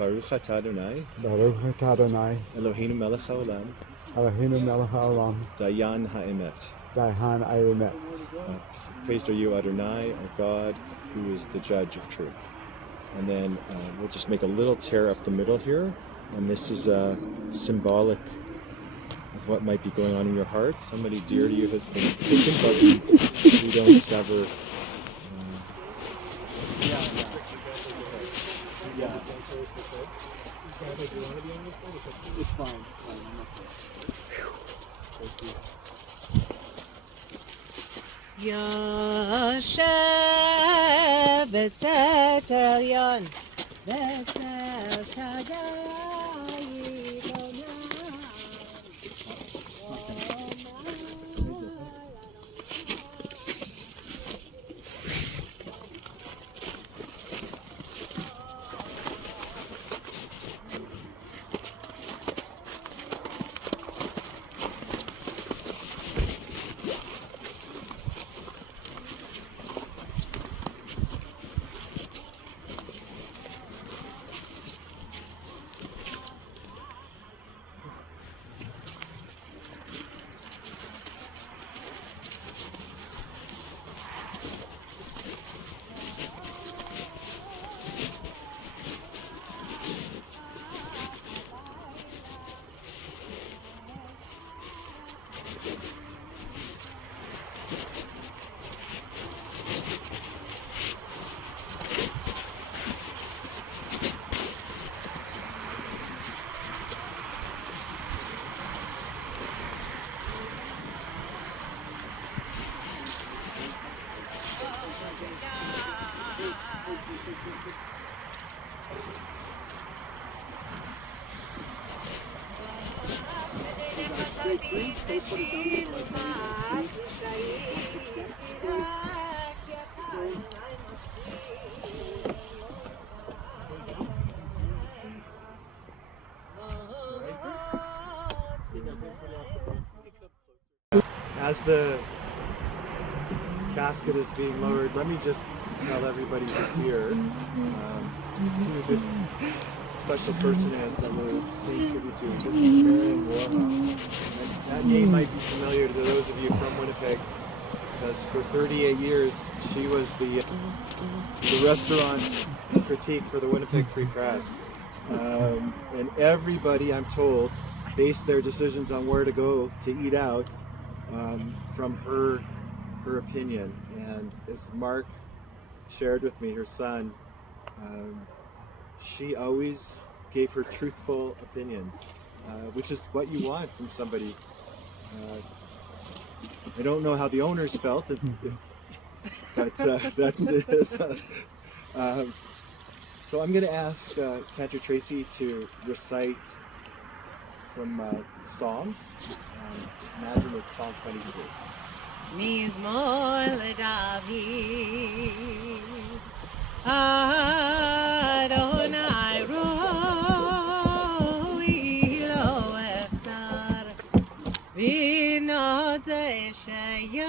Baruch atah Adonai, Baruch atah Adonai, Eloheinu melech haolam, Eloheinu melech haolam, Dayan ha'emet. Dayan ha'emet. Praised are you, Adonai, our God, who is the judge of truth. And then we'll just make a little tear up the middle here. And this is symbolic of what might be going on in your heart. Somebody dear to you has been taken, but we don't sever. It's fine. יושב בצאת עליון, בצאת כדאי עליון. As the casket is being lowered, let me just tell everybody who's here who this special person is that we're paying tribute to. This is Marion Warha. That name might be familiar to those of you from Winnipeg, because for 38 years she was the restaurant critique for the Winnipeg Free Press. And everybody, I'm told, based their decisions on where to go to eat out from her opinion. And as Mark shared with me, her son, she always gave her truthful opinions, which is what you want from somebody. I don't know how the owners felt, but that's so I'm going to ask Cantor Tracy to recite from Psalms. Imagine it's Psalm 23. מזמור לדוד, אדוני רואי לו אכזר, בנות שיביצני,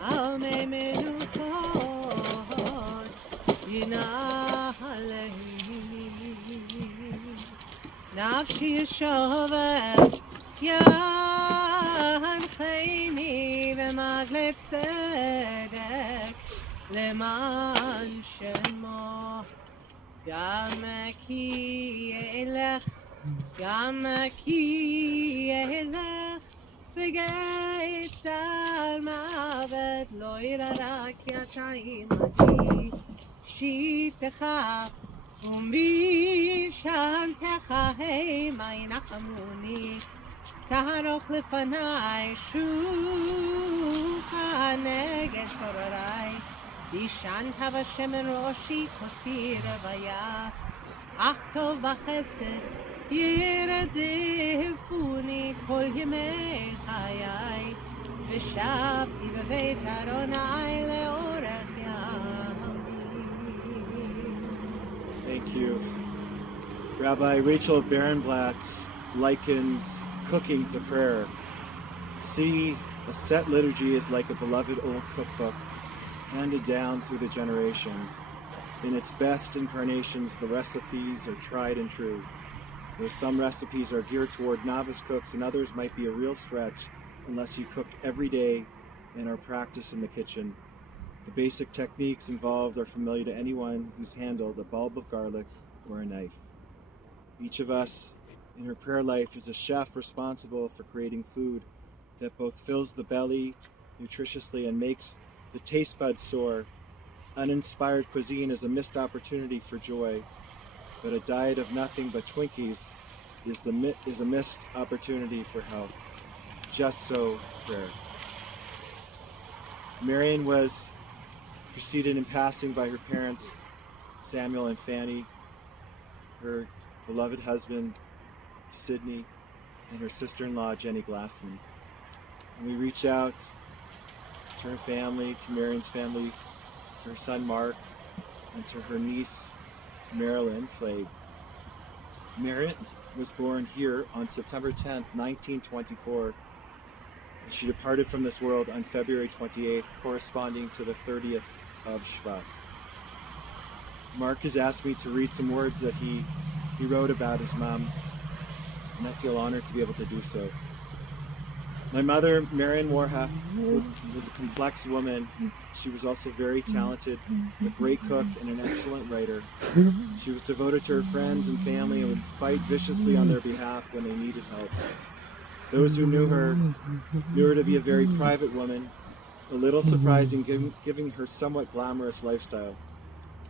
על מי מנוחות ינהלני. נפשי שובת ינחני במגלי צדק למען שמו. גם כי ילך בגיא צר מוות, לא ירא רק ידיים עדי. שבטך ומשענתך המה ינחמוני, תערוך לפני שוחה נגד צורריי. ישנת בשמן ראשי כוסי רוויה, אך טוב וחסד ירדפוני כל ימי חיי, ושבתי בבית אדוני לאורך ימים. Thank you. Rabbi Rachel Barenblatt likens cooking to prayer. See, a set liturgy is like a beloved old cookbook handed down through the generations. In its best incarnations, the recipes are tried and true. Though some recipes are geared toward novice cooks and others might be a real stretch unless you cook every day and are practiced in the kitchen. The basic techniques involved are familiar to anyone who's handled a bulb of garlic or a knife. Each of us in her prayer life is a chef responsible for creating food that both fills the belly nutritiously and makes the taste buds soar. Uninspired cuisine is a missed opportunity for joy, but a diet of nothing but Twinkies is a missed opportunity for health. Just so prayer. Marion was preceded in passing by her parents, Samuel and Fanny, her beloved husband, Sidney, and her sister-in-law, Jenny Glassman. And we reach out to her family, to Marion's family, to her son Mark, and to her niece Marilyn Flade. Marion was born here on September 10th, 1924, and she departed from this world on February 28th, corresponding to the 30th of Shvat. Mark has asked me to read some words that he wrote about his mom, and I feel honored to be able to do so. My mother, Marion Warhoff, was a complex woman. She was also very talented, a great cook, and an excellent writer. She was devoted to her friends and family and would fight viciously on their behalf when they needed help. Those who knew her to be a very private woman, a little surprising given her somewhat glamorous lifestyle.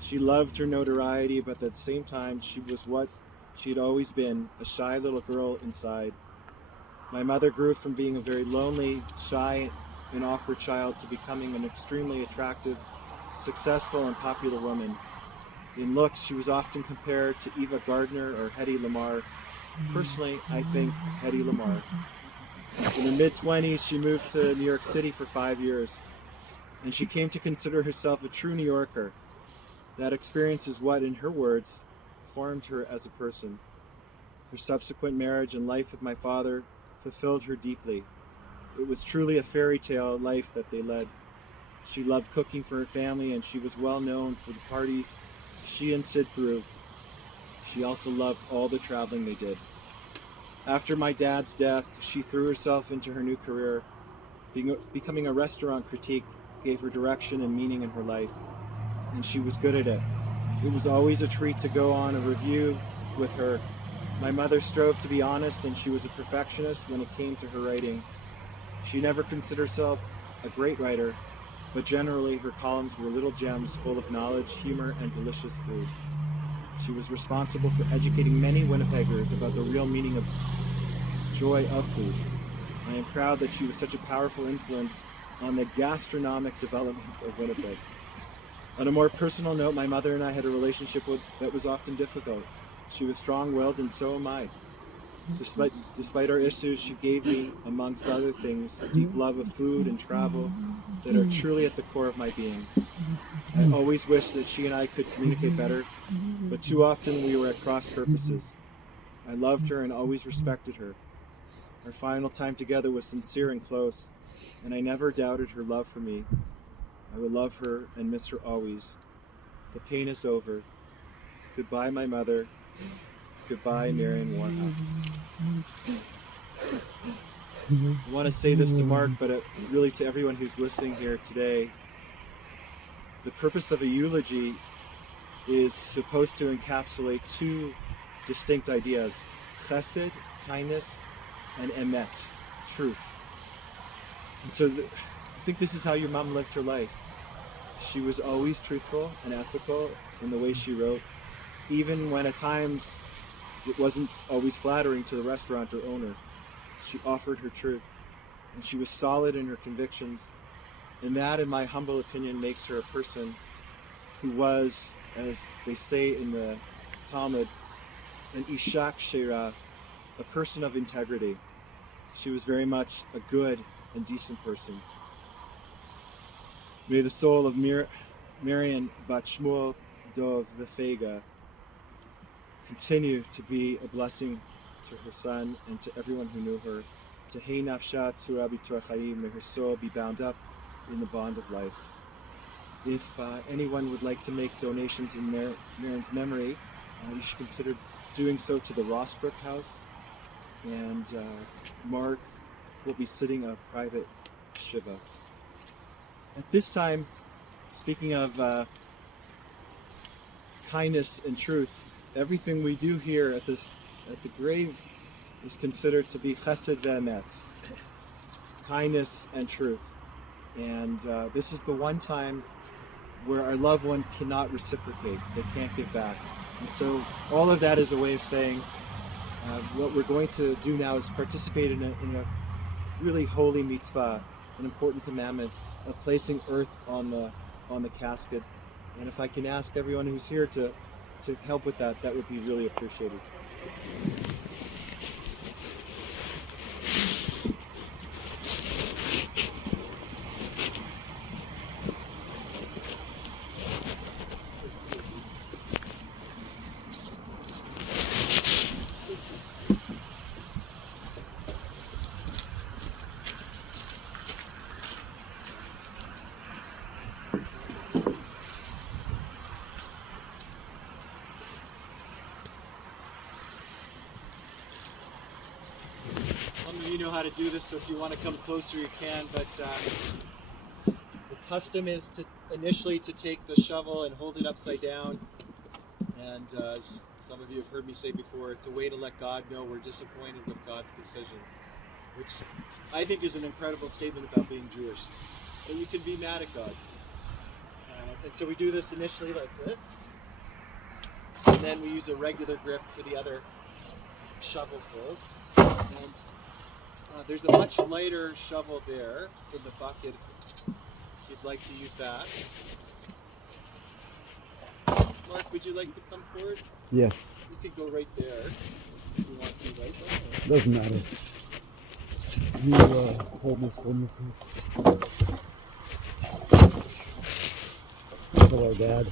She loved her notoriety, but at the same time, she was what she had always been, a shy little girl inside. My mother grew from being a very lonely, shy, and awkward child to becoming an extremely attractive, successful, and popular woman. In looks, she was often compared to Eva Gardner or Hedy Lamarr. Personally, I think Hedy Lamarr. In her mid-20s, she moved to New York City for 5 years, and she came to consider herself a true New Yorker. That experience is what, in her words, formed her as a person. Her subsequent marriage and life with my father fulfilled her deeply. It was truly a fairy tale life that they led. She loved cooking for her family, and she was well known for the parties she and Sid threw. She also loved all the traveling they did. After my dad's death, she threw herself into her new career. Becoming a restaurant critique gave her direction and meaning in her life, and she was good at it. It was always a treat to go on a review with her. My mother strove to be honest, and she was a perfectionist when it came to her writing. She never considered herself a great writer, but generally her columns were little gems full of knowledge, humor, and delicious food. She was responsible for educating many Winnipeggers about the real meaning of joy of food. I am proud that she was such a powerful influence on the gastronomic development of Winnipeg. On a more personal note, my mother and I had a relationship that was often difficult. She was strong-willed, and so am I. Despite our issues, she gave me, amongst other things, a deep love of food and travel that are truly at the core of my being. I always wished that she and I could communicate better, but too often we were at cross purposes. I loved her and always respected her. Our final time together was sincere and close, and I never doubted her love for me. I will love her and miss her always. The pain is over. Goodbye, my mother. Goodbye, Marion Warhoff. I want to say this to Mark, but really to everyone who's listening here today. The purpose of a eulogy is supposed to encapsulate two distinct ideas: chesed, kindness, and emet, truth. And so I think this is how your mom lived her life. She was always truthful and ethical in the way she wrote, even when at times it wasn't always flattering to the restaurant or owner. She offered her truth, and she was solid in her convictions. And that, in my humble opinion, makes her a person who was, as they say in the Talmud, an ishak shera, a person of integrity. She was very much a good and decent person. May the soul of Marion Bat Shmuel Dov Vefega continue to be a blessing to her son and to everyone who knew her. Tehei nafsha tzura b'tzura chayim, may her soul be bound up in the bond of life. If anyone would like to make donations in Marin's memory, you should consider doing so to the Rossbrook House, and Mark will be sitting a private Shiva. At this time, speaking of kindness and truth, everything we do here at the grave is considered to be chesed ve'emet, kindness and truth. And this is the one time where our loved one cannot reciprocate, they can't give back. And so all of that is a way of saying what we're going to do now is participate in a really holy mitzvah, an important commandment of placing earth on the casket. And if I can ask everyone who's here to help with that, that would be really appreciated. Some of you know how to do this, so if you want to come closer, you can. But the custom is to initially to take the shovel and hold it upside down. And as some of you have heard me say before, it's a way to let God know we're disappointed with God's decision, which I think is an incredible statement about being Jewish. So you can be mad at God. And so we do this initially like this. And then we use a regular grip for the other shovelfuls. And there's a much lighter shovel there in the bucket if you'd like to use that. Mark, would you like to come forward? Yes. You could go right there if you want to be right there. Doesn't matter. You hold this for me, please. Hello, Dad.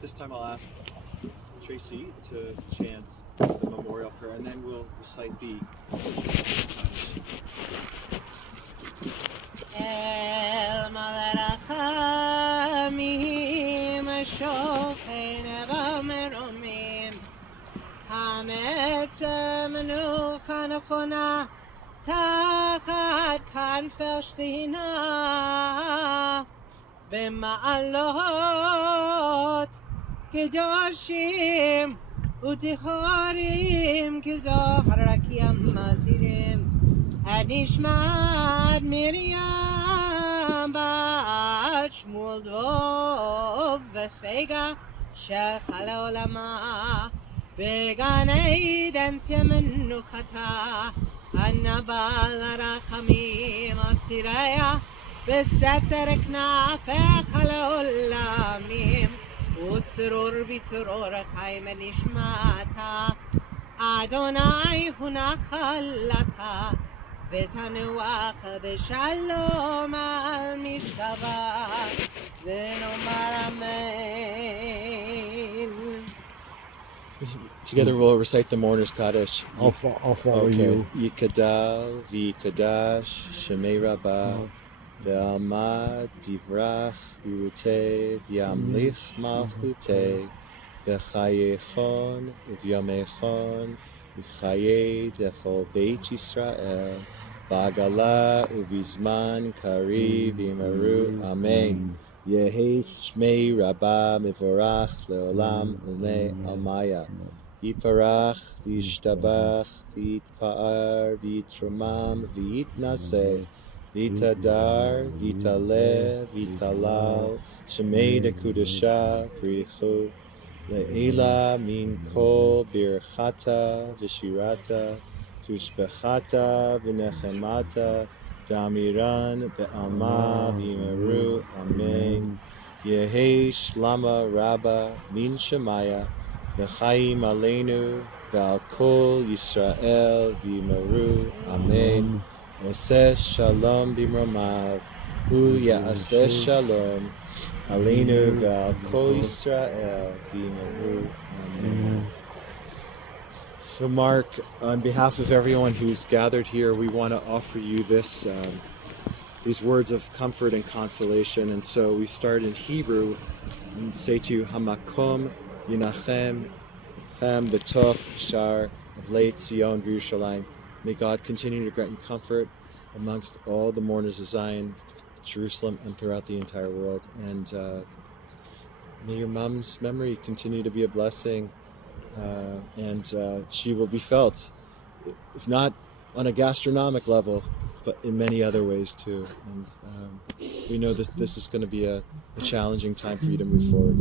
This time I'll ask Tracy to chant the memorial prayer, and then we'll recite the El Malarachamim Shochein Vameromim Hametzem Menucha Nechona Tachat Kanfer Shechina B'ma'alot Kedoshim Utichorim Kizachar Rakiam Mazirim Hanishmat Miriam Bat Shmuel Dov Vefega Shechal Olama Began Eden Temenuchata Annabal Rachamim Astiraya Beseter Knafech Al Olamim Utzror Bitzror Chaim Nishmata Adonai Hunachalata Vetanuach B'Shalom Al Mishkava V'nomar Amen. Together we'll recite the Mourner's Kaddish. I'll follow Okay. you. Yikadal v'yikadash Shemei Rabbah Ve'amad divrach Yiruteh V'yamlich Malchuteh V'chayechon V'yamechon V'chayei Dechol Beit Yisrael Bagala Ubizman Kari Vimaru Amen. Yehi Shmei Rabba Mivorach Leolam Ume Almaya. Yiparach Vishtabach Vitpa'ar Vitramam Vitnase Vitadar Vitale Vitalal Shemei de Kudasha Prichu Le'ela Min Kol Birchata Vishirata Tushbechata V'nechemata Damiran Be'alma V'yimeru Amen. Yehi Shlama Rabba Min Shemaya V'chaim Aleinu V'al Kol Yisrael V'yimeru Amen. Oseh Shalom B'mromav Hu Ya'aseh Shalom Aleinu V'al Kol Yisrael V'yimeru Amen. So Mark, on behalf of everyone who's gathered here, we want to offer you these words of comfort and consolation. And so we start in Hebrew and say to you, Hamakom Yinachem Chem B'toch Shar Avlei Tzion V'Yerushalayim. May God continue to grant you comfort amongst all the mourners of Zion, Jerusalem, and throughout the entire world. And may your mom's memory continue to be a blessing. And she will be felt, if not on a gastronomic level, but in many other ways too. And we know this is going to be a challenging time for you to move forward.